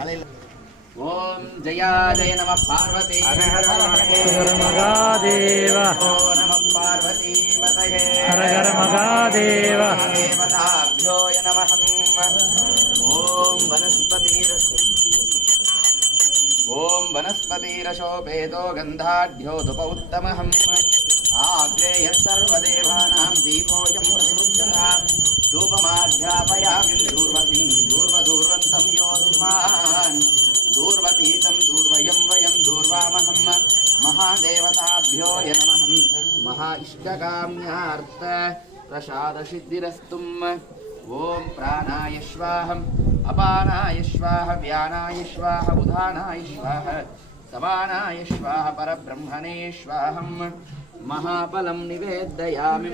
ओम जया जय नमः पार्वती हर हर महादेव नमः पार्वती पतये हर हर महादेव देवताभ्यो नमः ओम वनस्पतिरशोपेतो गन्धाढ्यो धुपौत्तमहम् आग्नेयः सर्वदेवानां दीपोऽयं प्रतिमुच्यता धूपमाध्यापयामि दूर्वन्तं योधुमान् दूर्वतीतं दूर्वयं वयं दूर्वामहं महादेवताभ्यो नमः महा इष्टकाम्यार्थ प्रसादसिद्धिरस्तुम् ओम प्राणाय स्वाहम् अपानाय स्वाहा व्यानाय स्वाहा उदानाय स्वाहा समानाय स्वाहा परब्रह्मणे स्वाहम् महाफलं निवेदयामि।